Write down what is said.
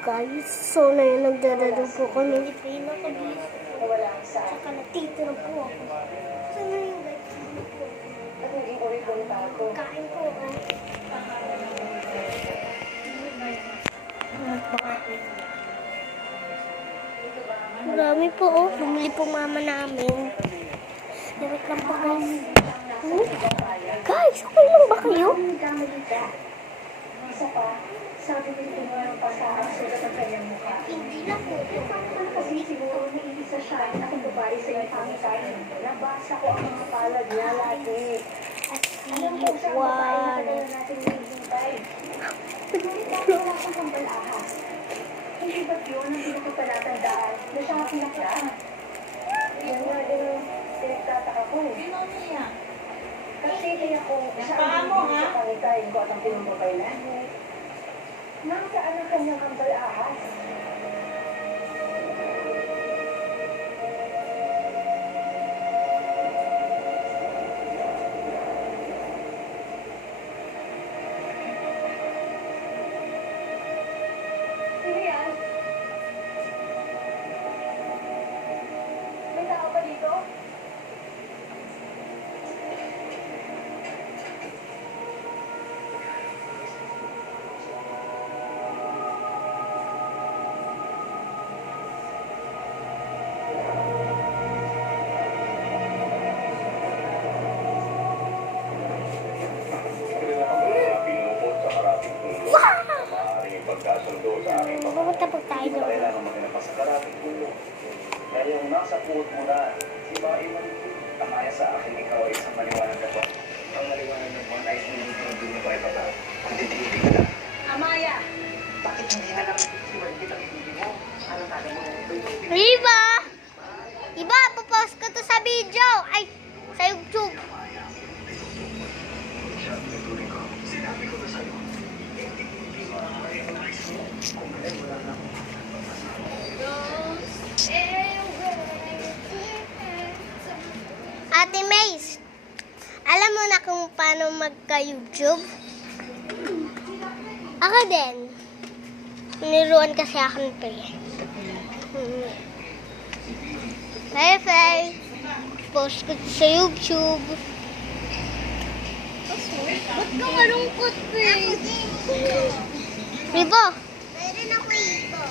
guys, so na yun, nagdadalo po kami ni Prima kami. Saka natito na po ako. So na yun guys, kain po ako. Marami po oh, bumili po mama namin. Dapat lang po guys. Guys, okay lang ba kayo? Sabi ko ito ng pasahang sulat ang kanyang mukha. Hindi na po. Kasi siguro naiisa siya na kung babae sa iyong pangkain. Nabasa ko ang mga palad niya lagi. Alam ko siya ang babae na kailangan natin hinihintay. Ngunit bakit wala kang pambalahas? Hindi ba't yun ang pinakapalatandaan na siya ang pinakla? Yan nga din ang pinagtataka ko eh. Sino niya? Kasi kaya ko siya ang hindi sa pangkain ko at ang pinagpapailan. Nasaan ang kanyang hambal ahas? Sino yan? May tao ba dito? Pupunta po tayo doon. Kailangan maginapas sa karating ulo. Kaya yung nasa puot mo na, iba iba tamaya sa akin, ikaw ay isang maliwanag na to. Ang maliwanag na buwan ay hindi ko hindi mo pa ipata. Kundi hindi ka na. Amaya! Bakit hindi na lang si Wendy ang hindi mo? Ano tayo mo? Riva! Iba, papost ko to sa video. Ay, sa YouTube. Sinabi ko na sa'yo. Ate Mace, alam mo na kung paano magka-YouTube? Ako din. Niruan kasi ako nito eh. Bye-bye. Post ko sa YouTube. Ba't ka malungkot, babe? Ribo? Meron ako ito.